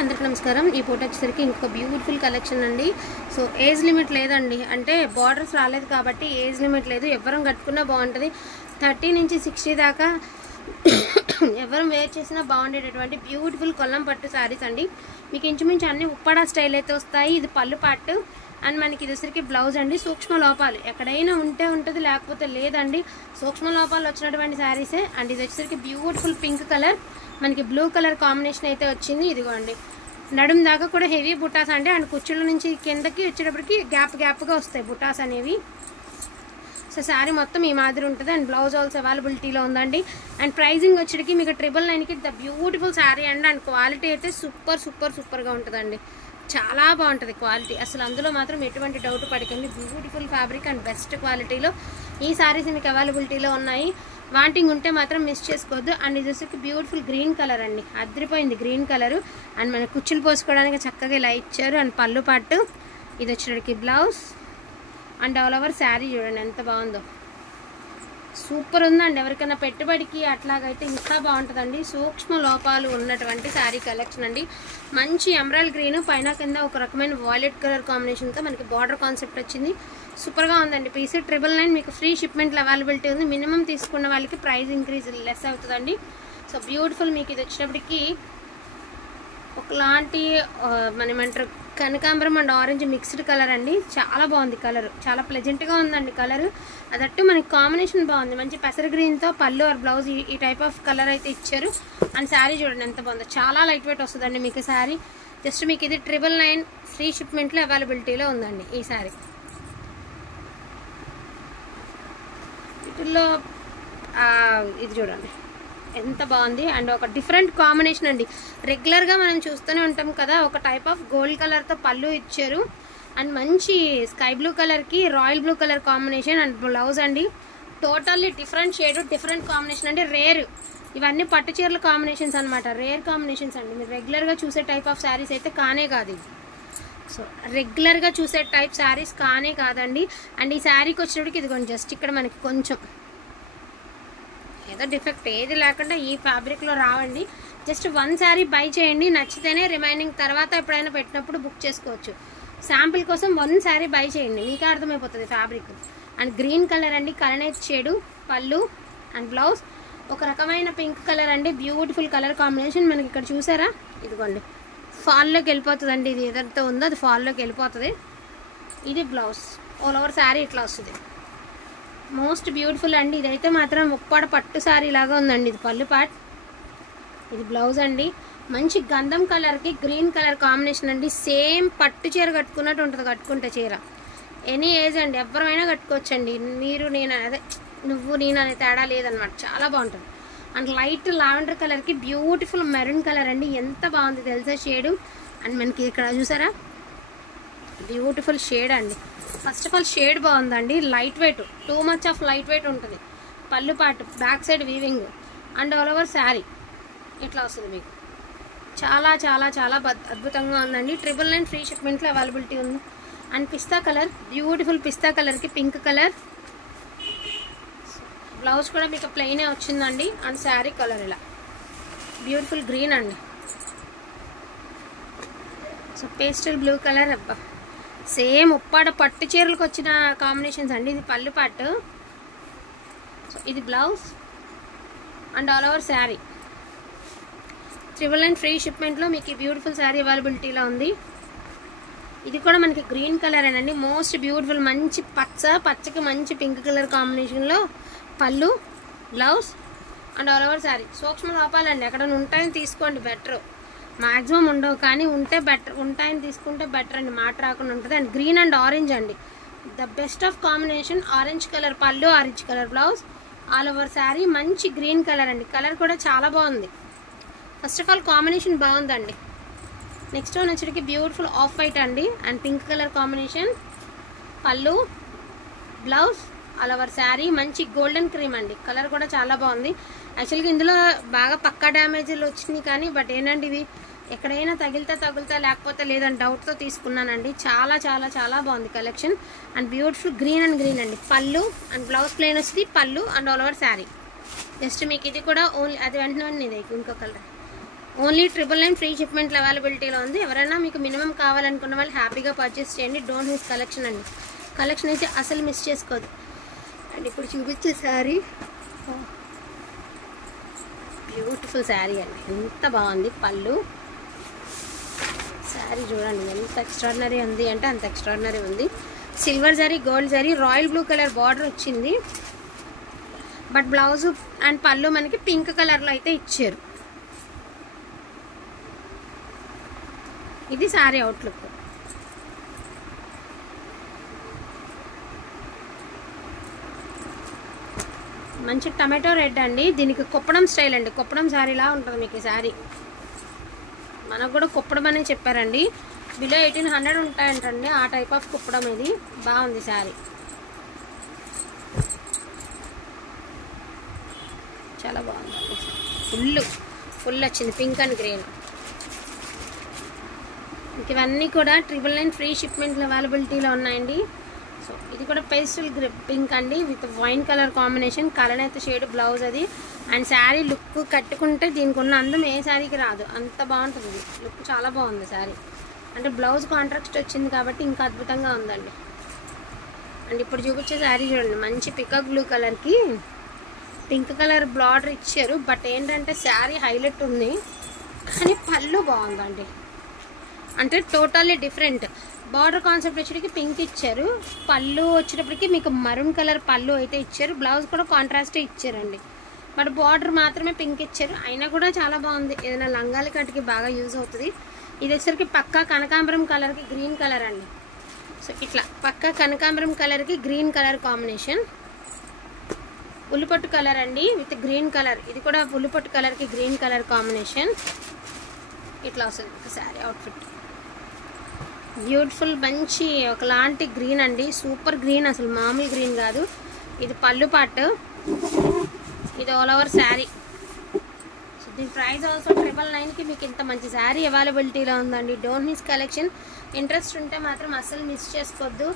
అందరికీ నమస్కారం। ఈ ఫోటో వచ్చేసరికి ఇంకొక బ్యూటిఫుల్ కలెక్షన్ అండి। సో ఏజ్ లిమిట్ లేదండి, అంటే బార్డర్స్ రాలేదు కాబట్టి ఏజ్ లిమిట్ లేదు, ఎవరం కట్టుకున్నా బాగుంటుంది। 30 నుంచి 60 దాకా ఎవరం వేర్ చేసినా బాగుండేటటువంటి బ్యూటిఫుల్ కొల్లం పట్టు సారీస్ అండి। మీకు ఇంచుమించు అన్ని ఉప్పాడ స్టైల్ అయితే వస్తాయి। ఇది పళ్ళు పార్ట్ అండ్ మనకి ఇది వచ్చరికి బ్లౌజ్ అండి। సూక్ష్మ లోపాలు ఎక్కడైనా ఉంటే ఉంటుంది, లేకపోతే లేదండి। సూక్ష్మ లోపాలు వచ్చినటువంటి శారీసే అండ్ ఇది వచ్చరికి బ్యూటిఫుల్ పింక్ కలర్, మనకి బ్లూ కలర్ కాంబినేషన్ అయితే వచ్చింది। ఇదిగోండి నడుం దాకా కూడా హెవీ బుటాస్ అండి, అండ్ కుచ్చుల నుంచి కిందకి వచ్చేటప్పటికి గ్యాప్గా వస్తాయి బుటాస్ అనేవి। సో శారీ మొత్తం ఈ మాదిరి ఉంటుంది అండ్ బ్లౌజ్ ఆల్సో అవైలబిలిటీలో ఉందండి। అండ్ ప్రైజింగ్ వచ్చేటికి మీకు 999కి ద బ్యూటిఫుల్ శారీ అండి। అండ్ క్వాలిటీ అయితే సూపర్గా ఉంటుందండి, చాలా బాగుంటుంది క్వాలిటీ, అసలు అందులో మాత్రం ఎటువంటి డౌట్ పడకండి। బ్యూటిఫుల్ ఫ్యాబ్రిక్ అండ్ బెస్ట్ క్వాలిటీలో ఈ శారీస్ మీకు అవైలబిలిటీలో ఉన్నాయి। వాంటింగ్ ఉంటే మాత్రం మిస్ చేసుకోవద్దు। అండ్ ఇది వచ్చేసి బ్యూటిఫుల్ గ్రీన్ కలర్ అండి, అదిరిపోయింది గ్రీన్ కలర్ అండ్ మన కుచ్చులు పోసుకోవడానికి చక్కగా ఇలా ఇచ్చారు। అండ్ పళ్ళు పట్టు ఇది వచ్చేటికి blouse and all over saree చూడండి ఎంత బాగుందో, సూపర్ ఉందండి। ఎవరికైనా పెట్టుబడికి అట్లాగైతే ఇంకా బాగుంటుందండి। సూక్ష్మ లోపాలు ఉన్నటువంటి శారీ కలెక్షన్ అండి। మంచి ఎమరాల్డ్ గ్రీన్ పైన కింద ఒక రకమైన వాయిలెట్ కలర్ కాంబినేషన్తో మనకి బార్డర్ కాన్సెప్ట్ వచ్చింది, సూపర్గా ఉందండి। పీస్ 999 మీకు ఫ్రీ షిప్మెంట్లో అవైలబిలిటీ ఉంది। మినిమం తీసుకున్న వాళ్ళకి ప్రైస్ ఇంక్రీజ్ లెస్ అవుతుందండి। సో బ్యూటిఫుల్ మీకు ఇది వచ్చినప్పటికీ ఒకలాంటి మనం ఏమంటారు కనకాంబరం అండ్ ఆరెంజ్ మిక్స్డ్ కలర్ అండి, చాలా బాగుంది కలర్, చాలా ప్లెజెంట్గా ఉందండి కలర్। అదట్టు మనకి కాంబినేషన్ బాగుంది, మంచి పెసర గ్రీన్తో పళ్ళు ఆర్ బ్లౌజ్ ఈ టైప్ ఆఫ్ కలర్ అయితే ఇచ్చారు। అండ్ శారీ చూడండి ఎంత బాగుందో, చాలా లైట్ వెయిట్ వస్తుందండి మీకు శారీ। జస్ట్ మీకు ఇది 999 ఫ్రీ షిప్మెంట్లో అవైలబిలిటీలో ఉందండి ఈ శారీ। వీటిల్లో ఇది చూడండి ఎంత బాగుంది అండ్ ఒక డిఫరెంట్ కాంబినేషన్ అండి। రెగ్యులర్గా మనం చూస్తూనే ఉంటాం కదా, ఒక టైప్ ఆఫ్ గోల్డ్ కలర్తో పళ్ళు ఇచ్చారు అండ్ మంచి స్కై బ్లూ కలర్కి royal blue colour combination and blouse అండి। Totally different shade different combination అంటే రేర్, ఇవన్నీ పట్టు చీరల కాంబినేషన్స్ అనమాట, రేర్ కాంబినేషన్స్ అండి। మీరు రెగ్యులర్గా చూసే టైప్ ఆఫ్ శారీస్ అయితే కానే కాదు ఇది, సో రెగ్యులర్గా చూసే టైప్ శారీస్ కానే కాదండి। అండ్ ఈ శారీకి వచ్చినప్పటికి ఇదిగోండి జస్ట్ ఇక్కడ మనకి కొంచెం ఏదో డిఫెక్ట్ ఏది లేకుండా ఈ ఫ్యాబ్రిక్లో రావండి। జస్ట్ 1 శారీ బై చేయండి, నచ్చితేనే రిమైనింగ్ తర్వాత ఎప్పుడైనా పెట్టినప్పుడు బుక్ చేసుకోవచ్చు। శాంపిల్ కోసం 1 శారీ బై చేయండి, మీకే అర్థమైపోతుంది ఫ్యాబ్రిక్। అండ్ గ్రీన్ కలర్ అండి, కలనేత్ షేడు పళ్ళు అండ్ బ్లౌజ్ ఒక రకమైన పింక్ కలర్ అండి, బ్యూటిఫుల్ కలర్ కాంబినేషన్। మనకి ఇక్కడ చూసారా ఇదిగోండి ఫాల్లోకి వెళ్ళిపోతుందండి, ఇది ఏదైతే ఉందో అది ఫాల్లోకి వెళ్ళిపోతుంది। ఇది బ్లౌజ్ ఆల్ ఓవర్ శారీ ఇట్లా వస్తుంది, మోస్ట్ బ్యూటిఫుల్ అండి। ఇదైతే మాత్రం ఉప్పాడ పట్టు శారీ లాగా ఉందండి, ఇది పళ్ళు పార్ట్ ఇది బ్లౌజ్ అండి। మంచి గంధం కలర్కి గ్రీన్ కలర్ కాంబినేషన్ అండి, సేమ్ పట్టు చీర కట్టుకున్నట్టు ఉంటుంది కట్టుకుంటే చీర, ఎనీ ఏజ్ అండి ఎవరైనా కట్టుకోవచ్చండి, మీరు నేను అదే నువ్వు నేను అనే తేడా లేదనమాట, చాలా బాగుంటుంది। అండ్ లైట్ లావెండర్ కలర్కి బ్యూటిఫుల్ మెరూన్ కలర్ అండి, ఎంత బాగుంది తెలుసా షేడు। అండ్ మనకి ఇక్కడ చూసారా బ్యూటిఫుల్ షేడ్ అండి, ఫస్ట్ ఆఫ్ ఆల్ షేడ్ బాగుందండి, light weight, too much of light weight ఉంటుంది। పళ్ళు పాటు back side weaving and all over sari ఇట్లా వస్తుంది మీకు, చాలా అద్భుతంగా ఉందండి। 999 ఫ్రీ షిప్మెంట్లో అవైలబిలిటీ ఉంది। అండ్ పిస్తా కలర్ బ్యూటిఫుల్ పిస్తా కలర్కి పింక్ కలర్ బ్లౌజ్ కూడా మీకు ప్లెయినే వచ్చిందండి। అండ్ శారీ కలర్ ఇలా బ్యూటిఫుల్ గ్రీన్ అండి, సో పేస్టల్ బ్లూ కలర్ అబ్బా సేమ్ ఉప్పాడ పట్టు చీరలకు వచ్చిన కాంబినేషన్స్ అండి। ఇది పళ్ళు పట్టు, సో ఇది blouse and all over saree 999 free షిప్మెంట్లో మీకు ఈ బ్యూటిఫుల్ శారీ అవైలబిలిటీలో ఉంది। ఇది కూడా మనకి గ్రీన్ కలర్ అండి, మోస్ట్ బ్యూటిఫుల్ మంచి పచ్చకి మంచి పింక్ కలర్ కాంబినేషన్లో పళ్ళు blouse and all over saree. సూక్ష్మ లోపాలండి ఎక్కడైనా ఉంటాయని తీసుకోండి, బెటర్, మ్యాక్సిమం ఉండవు కానీ ఉంటే బెటర్, ఉంటాయని తీసుకుంటే బెటర్ అండి, మాట రాకుండా ఉంటుంది। అండ్ గ్రీన్ అండ్ ఆరెంజ్ అండి, the best of combination, orange colour పళ్ళు orange colour blouse all over saree మంచి గ్రీన్ కలర్ అండి, కలర్ కూడా చాలా బాగుంది। ఫస్ట్ ఆఫ్ ఆల్ కాంబినేషన్ బాగుందండి। నెక్స్ట్ వన్ వచ్చేటికి బ్యూటిఫుల్ ఆఫ్ వైట్ అండి అండ్ పింక్ కలర్ కాంబినేషన్ పళ్ళు బ్లౌజ్ ఆల్ ఓవర్ శారీ మంచి గోల్డెన్ క్రీమ్ అండి, కలర్ కూడా చాలా బాగుంది। యాక్చువల్గా ఇందులో బాగా పక్కా డ్యామేజ్లు వచ్చినాయి కానీ బట్ ఏంటంటే ఇవి ఎక్కడైనా తగులుతా లేకపోతే లేదని డౌట్తో తీసుకున్నానండి, చాలా బాగుంది కలెక్షన్। అండ్ బ్యూటిఫుల్ గ్రీన్ అండి, పళ్ళు అండ్ బ్లౌజ్ ప్లెయిన్ వస్తుంది, పళ్ళు and all over sari. Just మీకు ఇది కూడా ఓన్లీ అది వెంటనే ఇది ఇంకో కలర్ ఓన్లీ 999 ఫ్రీ షిప్మెంట్ అవైలబిలిటీలో ఉంది. ఎవరైనా మీకు మినిమం కావాలనుకున్న వాళ్ళు హ్యాపీగా పర్చేస్ చేయండి. డోంట్ మిస్ కలెక్షన్ అండి. కలెక్షన్ అయితే అసలు మిస్ చేసుకోదు. అండ్ ఇప్పుడు చూపించే శారీ బ్యూటిఫుల్ శారీ అండి. ఎంత బాగుంది పళ్ళు. శారీ చూడండి ఎంత ఎక్స్ట్రాడినరీ ఉంది అంటే అంత ఎక్స్ట్రాడినరీ ఉంది. Silver zari, gold zari, royal blue colour border వచ్చింది. బట్ బ్లౌజు అండ్ పళ్ళు మనకి పింక్ కలర్లో అయితే ఇచ్చారు. ఇది శారీ అవుట్లుక్. మంచి టమాటో రెడ్ అండి. దీనికి కుప్పడం స్టైల్ అండి. కుప్పడం శారీలా ఉంటుంది మీకు ఈ శారీ. మనకు కూడా కుప్పడం అనే చెప్పారండి. బిలో 1800 ఉంటాయంటండి ఆ టైప్ ఆఫ్ కుప్పడం. ఇది బాగుంది శారీ, చాలా బాగుంది. ఫుల్ వచ్చింది పింక్ అండ్ గ్రీన్. ఇవన్నీ కూడా 999 ఫ్రీ షిప్మెంట్ అవైలబిలిటీలో ఉన్నాయండి. సో ఇది కూడా పేస్టల్ పింక్ అండి విత్ వైన్ కలర్ కాంబినేషన్, కలనేత షేడ్ బ్లౌజ్ అది. అండ్ శారీ లుక్ కట్టుకుంటే దీనికి ఉన్న అందం ఏ శారీకి రాదు, అంత బాగుంటుంది లుక్. చాలా బాగుంది శారీ. అంటే బ్లౌజ్ కాంట్రాక్ట్ వచ్చింది కాబట్టి ఇంకా అద్భుతంగా ఉందండి. అండ్ ఇప్పుడు చూపించే శారీ చూడండి, మంచి పికాక్ బ్లూ కలర్కి పింక్ కలర్ బార్డర్ ఇచ్చారు. బట్ ఏంటంటే శారీ హైలైట్ ఉంది కానీ పళ్ళు బాగుందండి. అంటే టోటల్లీ డిఫరెంట్. బార్డర్ కాన్సెప్ట్ వచ్చేటికి పింక్ ఇచ్చారు, పళ్ళు వచ్చేటప్పటికి మీకు మరూన్ కలర్ పళ్ళు అయితే ఇచ్చారు. బ్లౌజ్ కూడా కాంట్రాస్టే ఇచ్చారండి. బట్ బార్డర్ మాత్రమే పింక్ ఇచ్చారు. అయినా కూడా చాలా బాగుంది. ఏదైనా లంగాలి కట్టుకి బాగా యూజ్ అవుతుంది. ఇది వచ్చేసరికి పక్కా కనకాంబరం కలర్కి గ్రీన్ కలర్ అండి. సో ఇట్లా పక్కా కనకాంబరం కలర్కి గ్రీన్ కలర్ కాంబినేషన్. ఉల్లిపట్టు కలర్ అండి విత్ గ్రీన్ కలర్. ఇది కూడా ఉల్లిపట్టు కలర్కి గ్రీన్ కలర్ కాంబినేషన్. ఇట్లా వస్తుంది శారీ అవుట్ఫిట్. బ్యూటిఫుల్ మంచి ఒకలాంటి గ్రీన్ అండి, సూపర్ గ్రీన్, అసలు మామూలు గ్రీన్ కాదు. ఇది పళ్ళు పాటు, ఇది ఆల్ ఓవర్ శారీ. సో దీని ప్రైస్ ఆల్సో 999కి మీకు ఇంత మంచి శారీ అవైలబిలిటీలో ఉందండి. Don't miss collection. ఇంట్రెస్ట్ ఉంటే మాత్రం అస్సలు మిస్ చేసుకోవద్దు.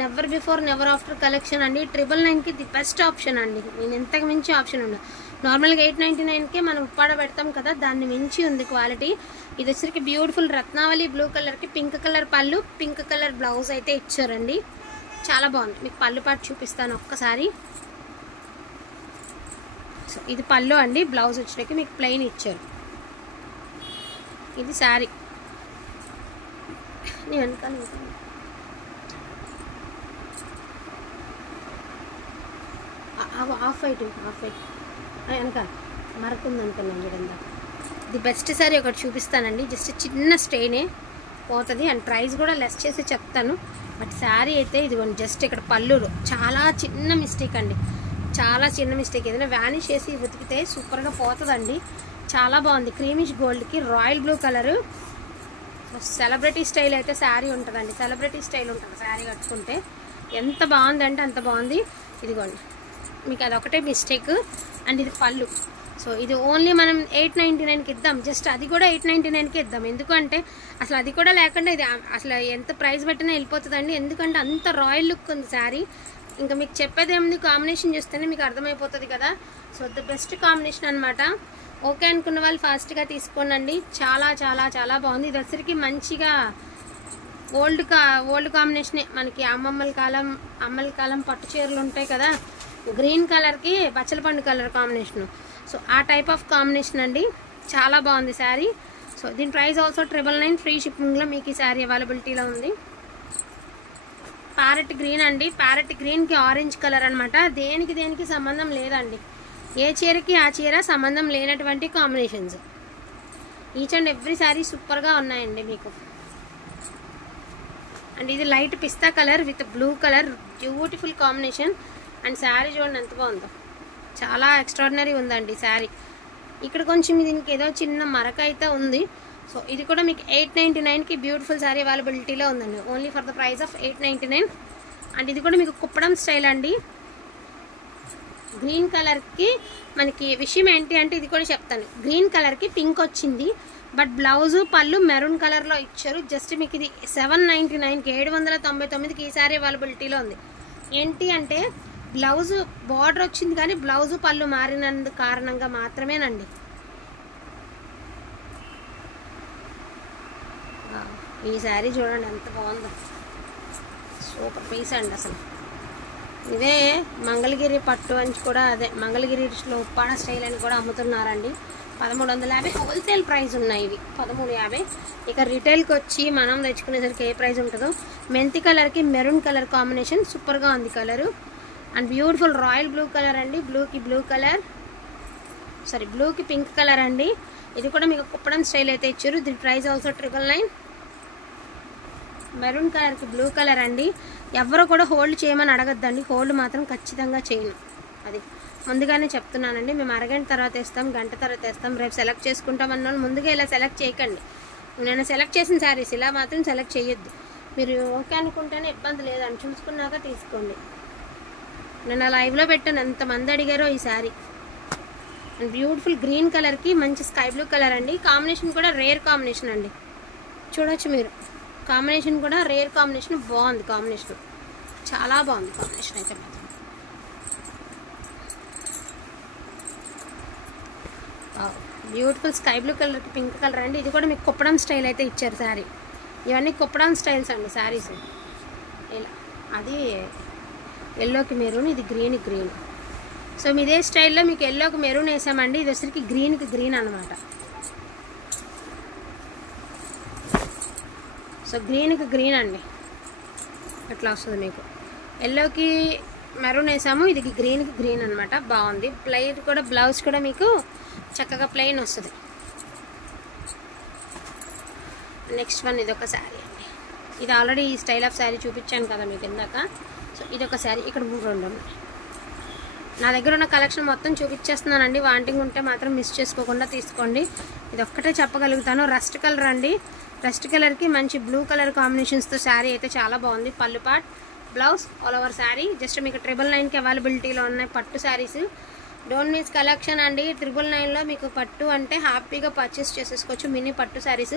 Never before never after collection అండి. 999కి ది బెస్ట్ ఆప్షన్ అండి. నేను ఎంతకు మించి ఆప్షన్ ఉండదు. నార్మల్గా 899కే మనం ఉప్పాడ పెడతాం కదా, దాన్ని మించి ఉంది క్వాలిటీ. ఇది వచ్చరికి బ్యూటిఫుల్ రత్నావళి బ్లూ కలర్కి పింక్ కలర్ పళ్ళు, పింక్ కలర్ బ్లౌజ్ అయితే ఇచ్చారండి. చాలా బాగుంది. మీకు పళ్ళు పాటు చూపిస్తాను ఒక్కసారి. సో ఇది పళ్ళు అండి, బ్లౌజ్ వచ్చేటికి మీకు ప్లెయిన్ ఇచ్చారు. ఇది శారీ. నేను వెనకాల ఆఫ్ వైట్ వెనక మరకుంది అనుకున్నాను చూడండి. ది బెస్ట్ శారీ ఒకటి చూపిస్తానండి. జస్ట్ చిన్న స్టెయినే పోతుంది. అండ్ ప్రైస్ కూడా లెస్ చేసి చెప్తాను. బట్ శారీ అయితే ఇదిగోండి, జస్ట్ ఇక్కడ పళ్ళులో చాలా చిన్న మిస్టేక్ అండి, చాలా చిన్న మిస్టేక్. ఏదైనా వ్యానిష్ చేసి ఉతికితే సూపర్గా పోతుందండి. చాలా బాగుంది. క్రీమిష్ గోల్డ్కి royal blue colour. Celebrity style అయితే శారీ ఉంటుందండి. సెలబ్రిటీ స్టైల్ ఉంటుంది శారీ కట్టుకుంటే. ఎంత బాగుందంటే అంత బాగుంది. ఇదిగోండి మీకు అదొకటే మిస్టేక్. అండ్ ఇది పళ్ళు. సో ఇది ఓన్లీ మనం 899కి ఇద్దాం. జస్ట్ అది కూడా 899కి ఇద్దాం. ఎందుకంటే అసలు అది కూడా లేకుండా ఇది అసలు ఎంత ప్రైస్ పెట్టినా వెళ్ళిపోతుందండి. ఎందుకంటే అంత రాయల్ లుక్ ఉంది శారీ. ఇంకా మీకు చెప్పేది ఏముంది, కాంబినేషన్ చూస్తేనే మీకు అర్థమైపోతుంది కదా. సో ద బెస్ట్ కాంబినేషన్ అనమాట. ఓకే అనుకున్న వాళ్ళు ఫాస్ట్గా తీసుకోండి. చాలా చాలా చాలా బాగుంది. ఇది వచ్చరికి మంచిగా ఓల్డ్ కాంబినేషనే. మనకి అమ్మల కాలం పట్టు చీరలు ఉంటాయి కదా, గ్రీన్ కలర్కి బచ్చలపండు కలర్ కాంబినేషను. సో ఆ టైప్ ఆఫ్ కాంబినేషన్ అండి. చాలా బాగుంది శారీ. సో దీని ప్రైస్ ఆల్సో 999 ఫ్రీ షిప్పింగ్లో మీకు ఈ శారీ అవైలబిలిటీలో ఉంది. ప్యారెట్ గ్రీన్ అండి. ప్యారెట్ గ్రీన్కి ఆరెంజ్ కలర్ అనమాట. దేనికి సంబంధం లేదండి. ఏ చీరకి ఆ చీర సంబంధం లేనటువంటి combinations. Each and every sari సూపర్గా ఉన్నాయండి మీకు. అండ్ ఇది light pista colour with blue colour, beautiful combination. And sari చూడండి ఎంత బాగుందో, చాలా ఎక్స్ట్రాడినరీ ఉందండి శారీ. ఇక్కడ కొంచెం దీనికి ఏదో చిన్న మరక అయితే ఉంది. సో ఇది కూడా మీకు 899కి బ్యూటిఫుల్ శారీ అవైలబిలిటీలో ఉందండి. Only for the price of 899. And ఇది కూడా మీకు కుప్పడం స్టైల్ అండి. గ్రీన్ కలర్కి మనకి విషయం ఏంటి అంటే, ఇది కూడా చెప్తాను, గ్రీన్ కలర్కి పింక్ వచ్చింది. బట్ బ్లౌజు పళ్ళు మెరూన్ కలర్లో ఇచ్చారు. జస్ట్ మీకు ఇది 799కి 799కి ఈ శారీ అవైలబిలిటీలో ఉంది. ఏంటి అంటే బ్లౌజు బార్డర్ వచ్చింది కానీ బ్లౌజు పళ్ళు మారినందు కారణంగా మాత్రమేనండి. ఈ శారీ చూడండి ఎంత బాగుందో, సూపర్ పీస్ అండి అసలు. ఇదే మంగళగిరి పట్టు అని కూడా, అదే మంగళగిరిలో ఉప్పాడ స్టైల్ అని కూడా అమ్ముతున్నారండి. 1350 హోల్సేల్ ప్రైస్ ఉన్నాయి ఇవి 1350. ఇక రిటైల్కి వచ్చి మనం తెచ్చుకునేసరికి ఏ ప్రైస్ ఉంటుందో. మెంతి కలర్కి మెరూన్ కలర్ కాంబినేషన్ సూపర్గా ఉంది colour. And beautiful royal blue colour అండి, బ్లూకి బ్లూ కలర్, సారీ బ్లూకి పింక్ కలర్ అండి. ఇది కూడా మీకు కుప్పడం స్టైల్ అయితే ఇచ్చారు. దీని ప్రైస్ ఆల్సో 999. మెరూన్ కలర్కి బ్లూ కలర్ అండి. ఎవరు కూడా హోల్డ్ చేయమని అడగద్దండి, హోల్డ్ మాత్రం ఖచ్చితంగా చేయను, అది ముందుగానే చెప్తున్నానండి. మేము అరగంట తర్వాత వేస్తాం, గంట తర్వాత వేస్తాం, రేపు సెలెక్ట్ చేసుకుంటాం అన్న వాళ్ళు ముందుగా ఇలా సెలెక్ట్ చేయకండి. నేను సెలెక్ట్ చేసిన శారీస్ ఇలా మాత్రం సెలెక్ట్ చేయొద్దు. మీరు ఓకే అనుకుంటేనే ఇబ్బంది లేదని చూసుకున్నాక తీసుకోండి. నేను లైవ్లో పెట్టాను, ఎంతమంది అడిగారో ఈ శారీ. అండ్ బ్యూటిఫుల్ గ్రీన్ కలర్కి మంచి స్కై బ్లూ కలర్ అండి. కాంబినేషన్ కూడా రేర్ కాంబినేషన్ అండి, చూడొచ్చు మీరు. కాంబినేషన్ కూడా రేర్ కాంబినేషన్, బాగుంది కాంబినేషన్, చాలా బాగుంది కాంబినేషన్ అయితే మాత్రం. బ్యూటిఫుల్ స్కై బ్లూ కలర్కి పింక్ కలర్ అండి. ఇది కూడా మీకు కుప్పడం స్టైల్ అయితే ఇచ్చారు శారీ. ఇవన్నీ కుప్పడం స్టైల్స్ అండి శారీస్. ఇలా అది ఎల్లోకి మెరూన్, ఇది గ్రీన్కి గ్రీన్. సో ఇదే స్టైల్లో మీకు ఎల్లోకి మెరూన్ వేసామండి. ఇది వచ్చరికి గ్రీన్కి గ్రీన్ అనమాట. సో గ్రీన్కి గ్రీన్ అండి, అట్లా వస్తుంది మీకు. ఎల్లోకి మెరూన్ వేసాము, ఇది గ్రీన్కి గ్రీన్ అనమాట. బాగుంది. ప్లెయిన్ కూడా, బ్లౌజ్ కూడా మీకు చక్కగా ప్లెయిన్ వస్తుంది. నెక్స్ట్ వన్ ఇదొక శారీ అండి. ఇది ఆల్రెడీ ఈ స్టైల్ ఆఫ్ శారీ చూపించాను కదా మీకు ఇందాక. సో ఇదొక శారీ. ఇక్కడ 3 ఉన్నాయి. నా దగ్గర ఉన్న కలెక్షన్ మొత్తం చూపించేస్తున్నానండి. వాంటింగ్ ఉంటే మాత్రం మిస్ చేసుకోకుండా తీసుకోండి. ఇది ఒక్కటే చెప్పగలుగుతాను. రస్ట్ కలర్ అండి. రస్ట్ కలర్కి మంచి బ్లూ కలర్ కాంబినేషన్స్తో శారీ అయితే చాలా బాగుంది. పళ్ళు part, blouse, all over sari. Just మీకు 999కి అవైలబిలిటీలో ఉన్నాయి పట్టు శారీస్. డోంట్ మిస్ కలెక్షన్ అండి. 999లో మీకు పట్టు అంటే హ్యాపీగా పర్చేస్ చేసేసుకోవచ్చు, మినీ పట్టు శారీస్.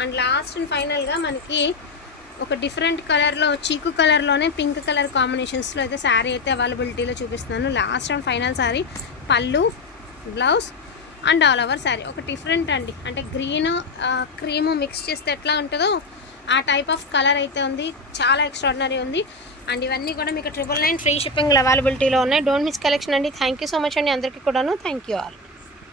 అండ్ లాస్ట్ అండ్ ఫైనల్గా మనకి ఒక డిఫరెంట్ కలర్లో, చీకు కలర్లోనే పింక్ కలర్ కాంబినేషన్స్లో అయితే శారీ అయితే అవైలబిలిటీలో చూపిస్తున్నాను. లాస్ట్ అండ్ ఫైనల్ శారీ, పళ్ళు, blouse and all over sari. ఒక డిఫరెంట్ అండి, అంటే గ్రీన్ క్రీము మిక్స్ చేస్తే ఎట్లా ఉంటుందో ఆ టైప్ ఆఫ్ కలర్ అయితే ఉంది. చాలా ఎక్స్ట్రాడినరీ ఉంది. అండ్ ఇవన్నీ కూడా మీకు 999 ఫ్రీ షిప్పింగ్ అవైలబిలిటీలో ఉన్నాయి. డోంట్ మిస్ కలెక్షన్ అండి. థ్యాంక్ యూ సో మచ్ అండి అందరికీ కూడాను. Thank you all.